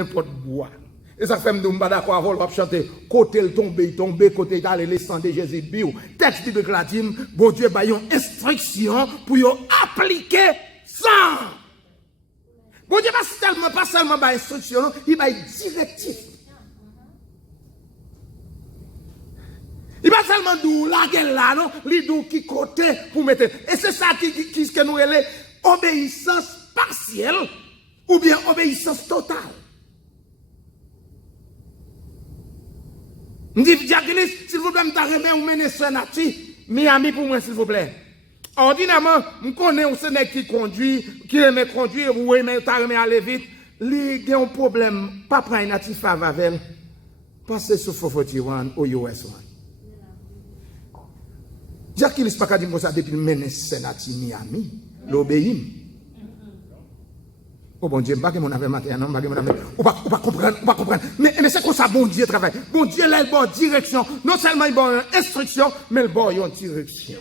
n'importe bois. Et ça fait me dire, d'accord, on va chanter, côté le tomber, côté d'aller le sang de Jésus, bio. Texte de Gladim, bon Dieu, bah, une instruction pour appliquer ça. Bon Dieu, pas seulement bah, instruction, il va directif. Il va seulement dire la gueule là, non, il dit qui côté pour mettre. Et c'est ça qui que nous relève obéissance partielle ou bien obéissance totale. Je dis, Jacqueline, s'il vous plaît, je vais mener ce nati, Miami pour moi, s'il vous plaît. Ordinairement, je connais un Sénégal qui conduit, qui aime conduire, ou aime aller vite. Il y a un problème, pas prendre un natif à Vavel, passer sur 441 ou US 1. Jacqueline, c'est pas qu'à dire ça depuis le mener ce nati Miami, l'obéit. Oh bon Dieu, pas que mon avait matin, non, pas que mon avait. On va comprendre. Mais c'est comme ça, bon Dieu travaille. Bon Dieu, là, il bon direction. Non seulement il bon instruction, mais il bon une direction.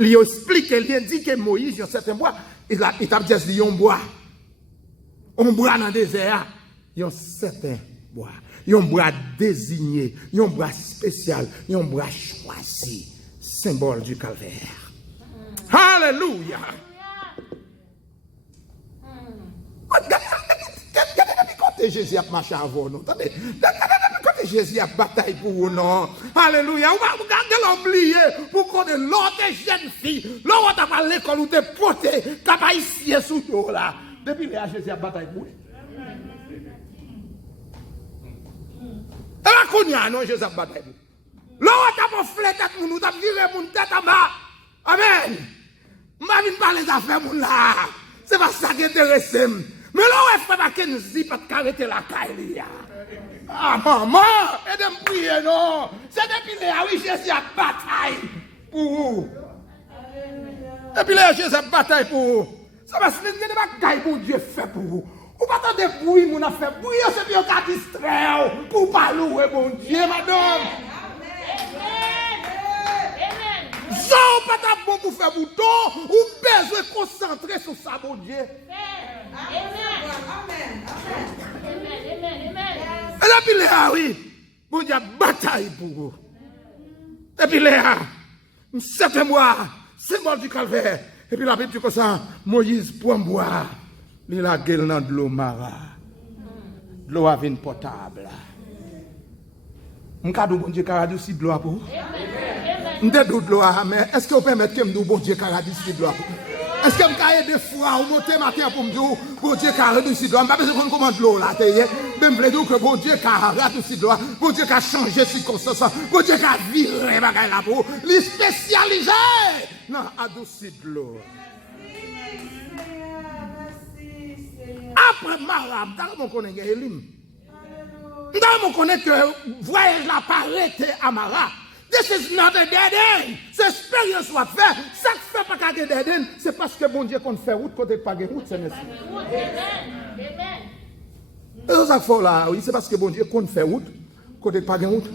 Il explique, il dit que Moïse, il y a certains bois, il a dit un bois. Un bois dans le désert, il y a certains bois. Il y a un bois désigné, il y a un bois spécial, il y a un bois choisi, symbole du calvaire. Alléluia. Regardez Jésus a marché avant nous. Regardez Jésus a bataille pour nous. Alléluia. On va regarder l'oublier pour qu'on ait l'autre jeune fille. L'autre a pas l'école où t'es porté. T'as pas ici sous toi là. Depuis là, Jésus a bataille pour nous. Et là, qu'on y a, non, Jésus a bataille pour nous. L'autre a pas flété pour nous. T'as viré mon tête en bas. Amen. Je ne vais pas les affaires pour là. C'est pas ça qui intéresse. Mais là, on fait pas qu'une zip pour arrêter la caille. Ah, maman, aidez-moi prier, non. C'est depuis là, oui, Jésus a bataille pour vous. Depuis là, Jésus a bataille pour vous. Ça va se faire des batailles pour Dieu fait pour vous. Ou pas tant de bruit, mon a fait bruit, c'est bien qu'à distraire pour pas louer mon Dieu, madame. Ça, ou pas tant bon pour faire bouton, ou besoin de concentrer sur ça, mon Dieu. Amen. Et puis là, oui, bon Dieu, bataille pour vous. Et puis là, 7 mois, symbole du calvaire. Et puis la Bible dit comme ça, Moïse pour boire, il a gueule dans de l'eau mara. De l'eau avec une potable. Mon cadeau, bon Dieu, caradis aussi de l'eau pour vous. Je ne doute de l'eau, mais est-ce que vous permettez que je me dise, bon Dieu, caradis aussi de l'eau pour vous? Est-ce que je peux des fois au monter matin pour me dire, bon Dieu, car réduit de l'eau, je ne sais pas si on commande l'eau là, même je dire que bon Dieu, car réduit de l'eau, bon Dieu, car changé circonstances, bon Dieu, car viré bagaille là pour, les spécialisés, non, adouci de l'eau. Après Maram, on connaît Elim. On connaît que voyage la parité à Mara. This is not a dead end. C'est expérience qu'on fait. Ça ne fait pas qu'à dead end. C'est parce que bon Dieu qu'on fait route côté pas de route, c'est nécessaire. Amen. Et ça fait là, oui, c'est parce que bon Dieu qu'on fait route côté pas de route.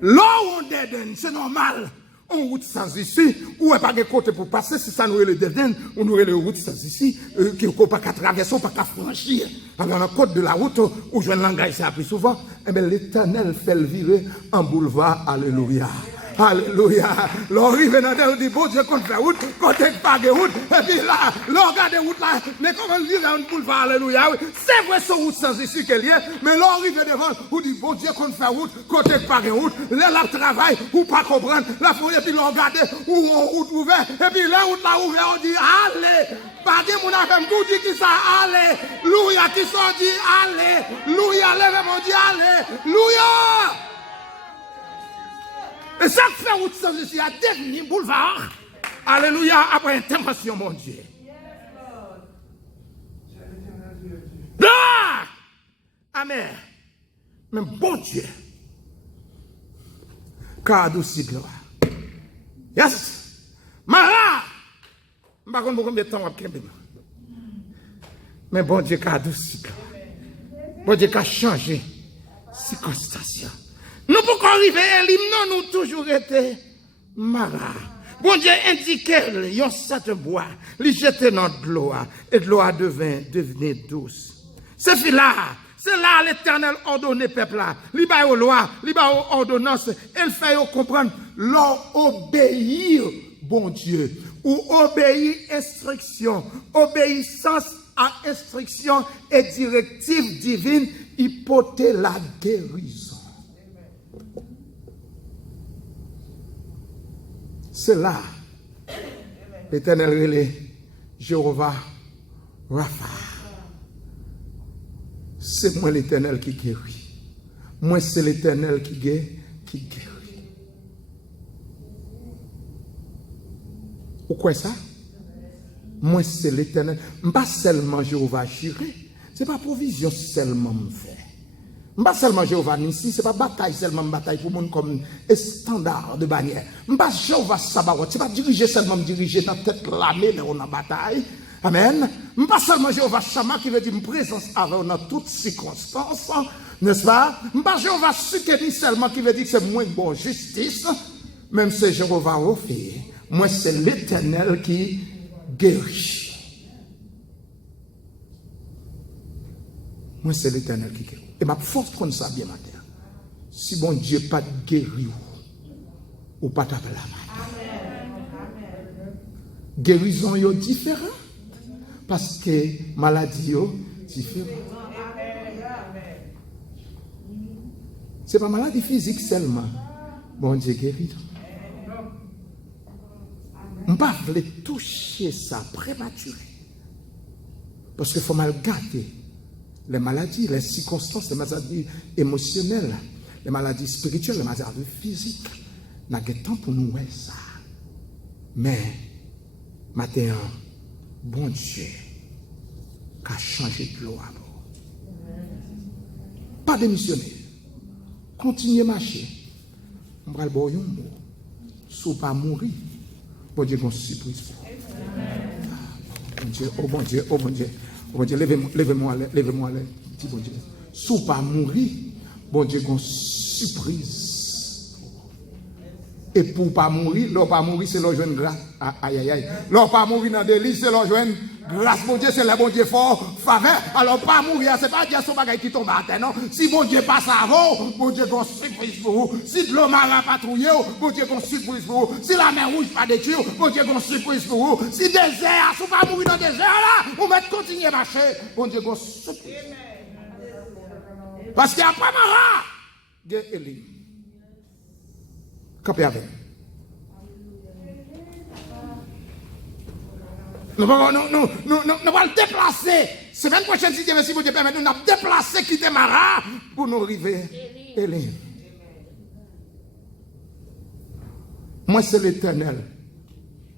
Là où on dead end, c'est normal. On route sans ici, ou pas de côté pour passer, si ça nous est le dead end, on aurait le route sans ici, qui ne peut pas traverser, pas qu'à franchir. Alors, dans le code de la route, où je langage ça plus souvent, eh bien, l'Éternel fait le virer en boulevard. Alléluia. Alléluia. L'arrivée dans le dit, bon Dieu, qu'on fait route, qu'on ne pas de route, et puis là, l'on regarde route là, mais comment le vivre en boulevard, alléluia. C'est vrai, ce route sans ici qu'elle est, mais l'arrivée devant, on dit, bon Dieu, qu'on fait route, qu'on ne pas de route, là, la travail, ou pas comprendre, la folie, et puis l'on regarde, où on route ouverte, et puis la route là ouverte, on dit, allez, pas de mon affaire, vous dit qui ça, allez, louia, qui sont dit, allez, louia, lève mon Dieu, allez, louia. Et ça fait route sans ici à devenir boulevard. Alléluia, après intervention, mon Dieu. Ah! Amen. Mais bon Dieu. Car adouci gloire. Yes. Mara. Je ne sais pas combien de temps je vais. Mais bon Dieu, car adouci gloire. Bon Dieu, car changé circonstance. Nous pouvons arriver à l'hymne, nous toujours été Mara. Bon Dieu indiquait, il y a un certain bois, il jetait dans de l'eau, et de l'eau devenait douce. C'est fait là. C'est là l'Éternel ordonné peuple là. Il va aux lois, il va aux ordonnances. Il fait comprendre leur obéir, bon Dieu. Ou obéir instruction. Obéissance à instruction et directive divine, il porte la guérison. C'est là l'Éternel relais Jéhovah Rapha. C'est moi l'Éternel qui guérit. Moi c'est l'Éternel qui guérit. Pourquoi ça? Moi c'est l'Éternel. Pas seulement Jéhovah Jireh. Ce n'est pas provision seulement me fait. Pas seulement Jéhovah Nissi, ce n'est pas bataille seulement bataille pour monde comme standard de bannière. Pas Jéhovah Sabaoth, ce n'est pas diriger seulement diriger dans tête l'armée mais on a bataille. Amen. Pas seulement Jéhovah Shammah qui veut dire une présence avec dans toutes circonstances, n'est-ce pas? Pas Jéhovah Sukeni seulement qui veut dire que c'est moins bon justice, même c'est Jéhovah Rapha. Moi c'est l'Éternel qui guérit. Moi c'est l'Éternel qui guérit. Et ma force comme ça bien matin. Si bon Dieu pas guéri ou pas taper la main. Guérison est différente. Parce que maladie est différente. Ce n'est pas maladie physique seulement. Bon Dieu guérit. On ne peut pas toucher ça prématuré. Parce qu'il faut mal garder les maladies, les circonstances, les maladies émotionnelles, les maladies spirituelles, les maladies physiques. On a temps pour nous voir ça. Mais, maintenant, bon Dieu, qui a changé de loi. Pas démissionner. Continuez à marcher. On va le boire un mot. Si pas mourir, bon Dieu, une surprise. Bon Dieu, oh bon Dieu, oh bon Dieu. Bon Dieu, levez-moi, petit bon Dieu. Si pas mourir, bon Dieu, une surprise. Et pour pas mourir, l'on pas mourir, c'est l'on joindre grâce. Aïe, aïe, aïe. L'on pas mourir dans des lits, c'est l'on joindre grâce. Bon Dieu, c'est le bon Dieu fort, faveur. Alors, pas mourir, c'est pas dire son bagage qui tombe à terre, non. Si bon Dieu passe avant, bon Dieu, une surprise pour vous. Si de l'eau marin patrouille, bon Dieu, une surprise pour vous. Si la mer rouge pas détruire, bon Dieu, une surprise pour vous. Si désert, si pas mourir dans le désert, là, vous mettez continuer à marcher, bon Dieu, une surprise. Parce qu'après Mara, Dieu est libre. Campé avec. Nous allons le déplacer. Semaine prochaine, si Dieu permet, nous allons déplacer quitter Mara pour nous arriver. Élie. Moi, c'est l'Éternel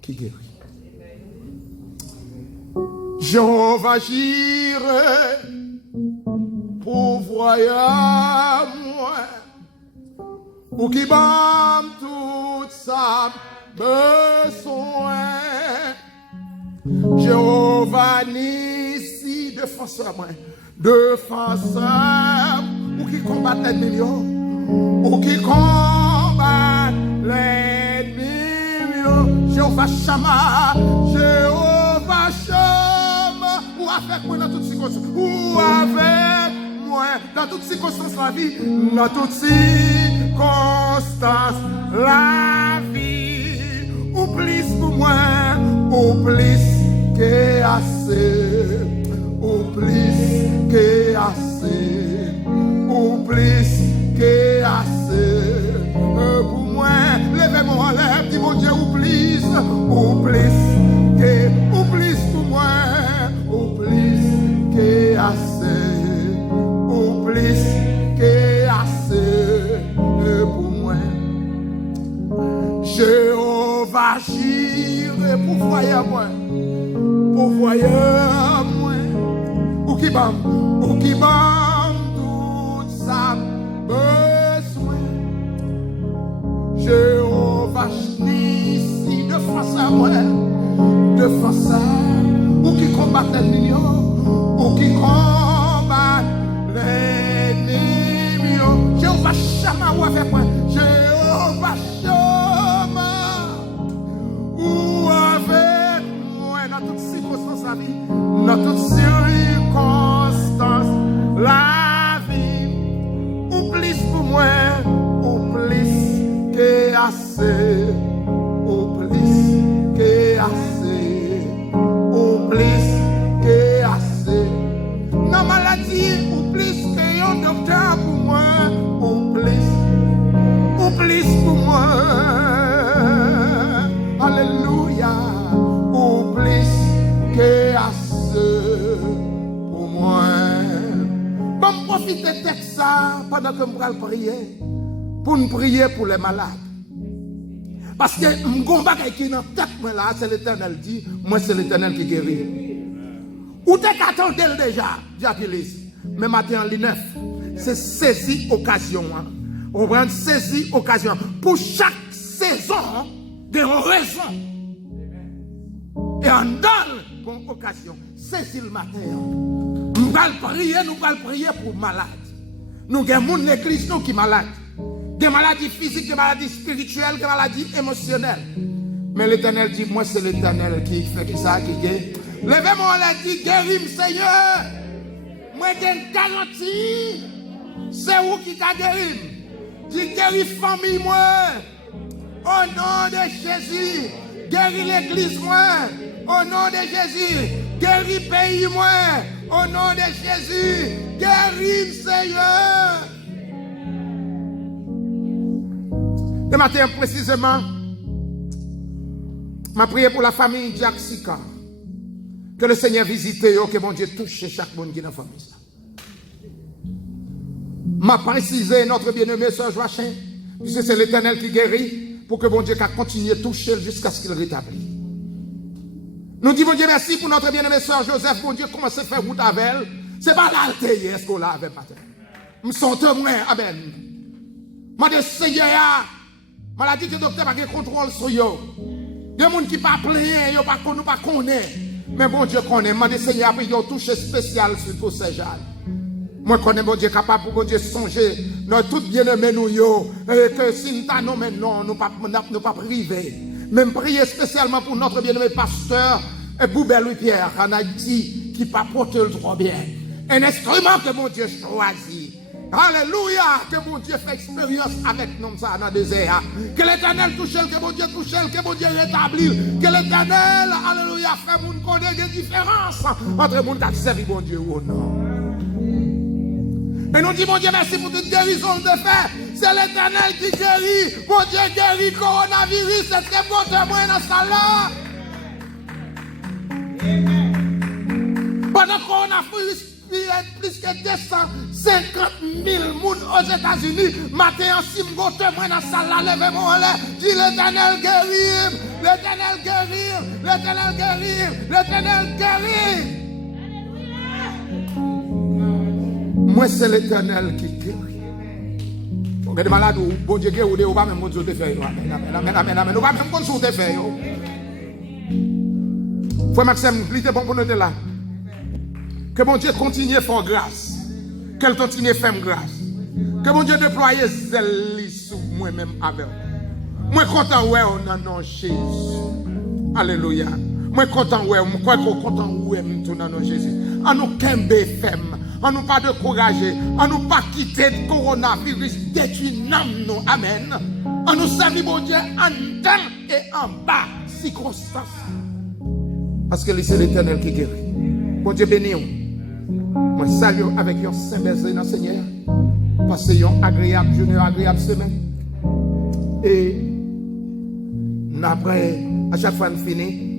qui guérit. Jéhovah Jireh, pourvoyeur moi. Ou qui bam tout ça besoin. Jéhovah Nissi, défenseur moi, défenseur, ou qui combat l'ennemi, ou qui combat l'ennemi. Jéhovah Shammah, Jéhovah Shammah, ou avec moi dans toutes circonstances, ou avec moi dans toutes circonstances la vie, dans toutes circonstances la vie, ou plus pour moi, ou plus que assez, ou plus que assez, ou plus que assez, pour moi, levez-moi en l'air, dis mon Dieu, ou plus pour moi, ou plus que assez, ou plus que assez, pour moi. Jéhovah Jireh, pourvoyeur moi, pourvoyeur moi, ou qui bam tout ça besoin. Jéhovah Nissi, défenseur moi, défenseur, ou qui combat l'ennemi, ou qui combat l'ennemi. Jéhovah Shammah, ou avec moi, Jéhovah Shammah, ou avec moi dans toutes circonstances de la vie, dans toutes circonstances a dit, ou plus que un docteur pour moi, ou plus pour moi. Alléluia, ou plus que assez pour moi. Bon, profitez de ça pendant que je vais prier, pour nous prier pour les malades. Parce que je qui est dans tête là, c'est l'Éternel dit, moi c'est l'Éternel qui guérit. Ou t'es qu'attendez déjà, j'appelle. Mais matin en 9, c'est saisi occasion. On prend saisi occasion. Pour chaque saison, il y a une raison. Et on donne une occasion. Saisi le matin. Nous allons prier pour malades. Nous avons une église qui est malade. Des maladies physiques, des maladies spirituelles, des maladies émotionnelles. Mais l'Éternel dit, moi c'est l'Éternel qui fait ça, qui guérit. Levez-moi, on dit, guéris-moi Seigneur. Moi j'ai une garantie. C'est vous qui t'a guéri. Dis guéris famille moi. Au nom de Jésus. Guéris l'église moi. Au nom de Jésus. Guéris pays moi. Au nom de Jésus. Guéris Seigneur. Ce matin précisément, ma prière pour la famille Jack Sika. Que le Seigneur visite, que mon Dieu touche chaque monde qui est dans la famille. M'a précisé notre bien-aimé Sœur Joachim, puisque c'est l'Éternel qui guérit, pour que mon Dieu continue à toucher jusqu'à ce qu'il rétablisse. Nous disons, mon Dieu, merci pour notre bien-aimé Sœur Joseph, mon Dieu, comment c'est faire route avec elle. C'est pas l'alté, est-ce qu'on l'a avec matin. Nous sommes témoins, amen. M'a dit, Seigneur, m'a dit que le docteur n'a pas de contrôle sur eux. Il y a des gens qui ne sont pas plaignants, ils ne pas connaissent. Mais bon Dieu connaît, m'a dit, Seigneur, il y a un touche spécial sur tous ces gens. Moi, je connais mon Dieu capable pour mon Dieu songer. Nous tous bien-aimés, nous, que si nous t'en nommons, non, nous ne pas privés. Même prier spécialement pour notre bien-aimé pasteur, Boubel Louis-Pierre, en Haïti, qui pas porté le trop bien. Un instrument que mon Dieu choisit. Alléluia, que mon Dieu fait expérience avec nous ça dans le désert. Que l'Éternel touche, que mon Dieu touche, que mon Dieu rétablit. Que l'Éternel, alléluia, fait mon connaître des différences entre mon qui servi mon Dieu ou non. Et nous disons, mon Dieu, merci pour toute guérison de fait. C'est l'Éternel qui guérit. Mon Dieu guérit coronavirus. C'est très bon témoin dans ça là. Pendant qu'on a plus que 250 000 personnes aux États-Unis, matin en 6 mois, témoin dans ça là, levez-moi là. Dis l'Éternel guérit. L'Éternel guérit. L'Éternel guérit. L'Éternel guérit. Moi, c'est l'Éternel qui guérit. Vous êtes malade ou bon Dieu guérit, ou pas même consulter faire. Amen, amen, amen. Ou pas même consulter faire. Frère Maxime, lisez bon pour nous là. Que mon Dieu continue à faire grâce. Qu'elle continue à faire grâce. Que mon Dieu déploie zèle sous moi-même avec. Moi, content, ouais, on a non Jésus. Alléluia. Moi, content, ouais, moi, content, ouais, tout dans nos Jésus. En nous, qu'un femme. On nous pas décourager, on nous pas quitter le coronavirus, détruire nous, amen. On nous servir mon Dieu en temps et en bas, circonstances. Parce que c'est l'Éternel qui guérit. Bon Dieu béni. Moi salue avec un saint baiser dans le Seigneur. Passez une agréable journée, agréable semaine. Et après, à chaque fois nous finissons,